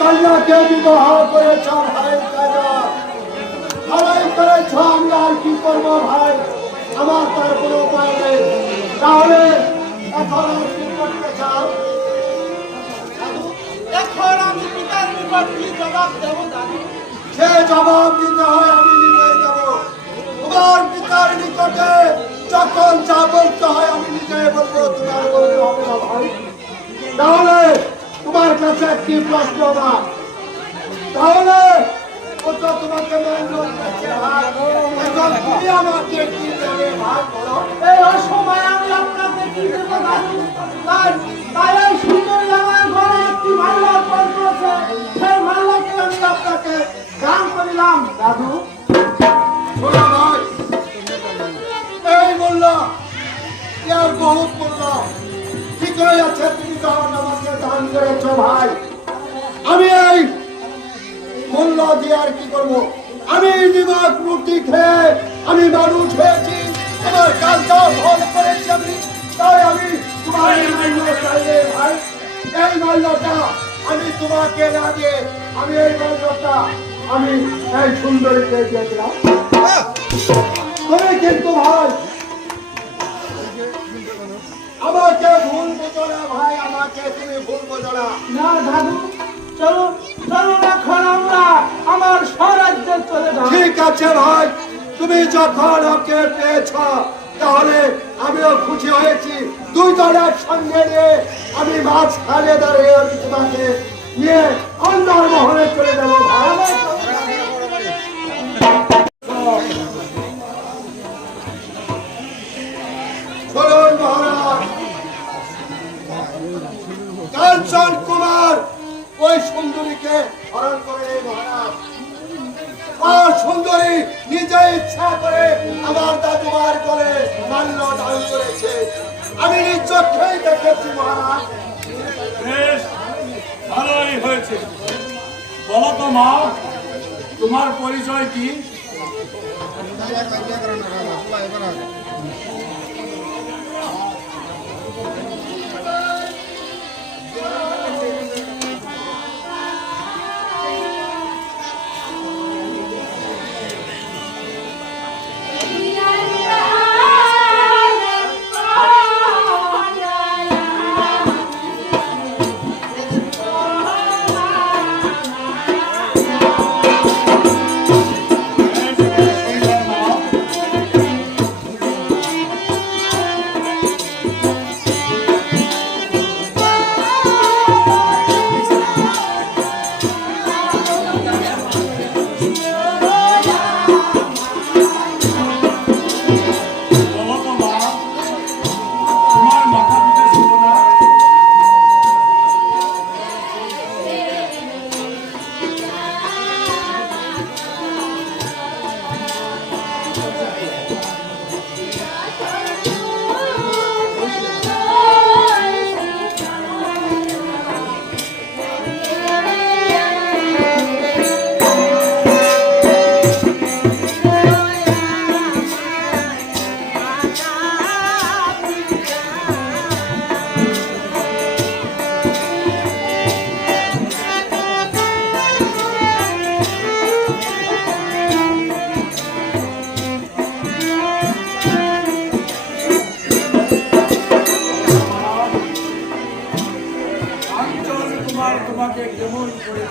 কন্যাকে বিবাহ করেছ ভাই, ভাই করেছ, আমি আর কি করবো ভাই, আমার তার কোনো উপায় নেই। তাহলে এখন কি করতে চাও? এখন আমি পিতার নিকট কি জবাব দেবো দাদু? সে জবাব দিতে হয় আমি নিজে দেব। তোমার পিতার নিকটে যখন যা বলতে হয় আমি নিজে বলবো, তোমার বলতে হবে না ভাই। তাহলে তোমার কাছে একটি প্রশ্ন না, তাহলে ওটা তোমাকে মান্য করছে ভাই। এখন তুমি আমাকে কি দেবে ভাই বলো? এই অসময়ে আমি আপনাকে কি দেবো দাদু? তাই এই সুন্দরী আমার ঘরে একটি মাল্য অর্পণ করেছে, সেই মাল্যকে আমি আপনাকে দান করিলাম দাদু। শোনো ভাই, এই বললো ইয়ার বহুত বললো, ঠিক হয়ে আছে, তুমি যখন আমাকে দান করেছ ভাই, আমি এই মূল্য দিয়ে আর কি করবো? আমি নিমক রুটি খেয়ে আমি মানুষ হয়েছি, তোমার কাজটাও ভুল করেছি আমি, তাই আমি তোমার এই মাল্য চাইলে ভাই, এই মাল্যটা আমি তোমাকে না দিয়ে আমি এই মাল্যটা আমি এই সুন্দরীকে দিয়েছিলাম। তুমি কিন্তু ভাই আমাকে ভুল বোঝো না ভাই, আমাকে তুমি ভুল বোঝো না। না দাদু, চলুন চলুন এখন আমরা আমার স্বরাজ্যে চলে যাব। ঠিক আছে ভাই, তুমি যখন ওকে পেয়েছ তাহলে আমিও খুশি হয়েছি। দুই দলের সঙ্গে নিয়ে আমি মাঝখানে দাঁড়িয়ে আমি তোমাকে নিয়ে অন্যার মহলে চলে যাবো ভাই। চলুন মহারাজ, কাঞ্চন কুমার ওই সুন্দরীকে হরণ করে মহারাজ, আর সুন্দরী নিজে ইচ্ছা করে আমার দাদুমার করে মাল্য দান করেছে, আমি নিজ চোখেই দেখেছি মহারাজ। বেশ ভালোই হয়েছে। বলো তো মা, তোমার পরিচয় কি? এবার তোমাকে কেমন করে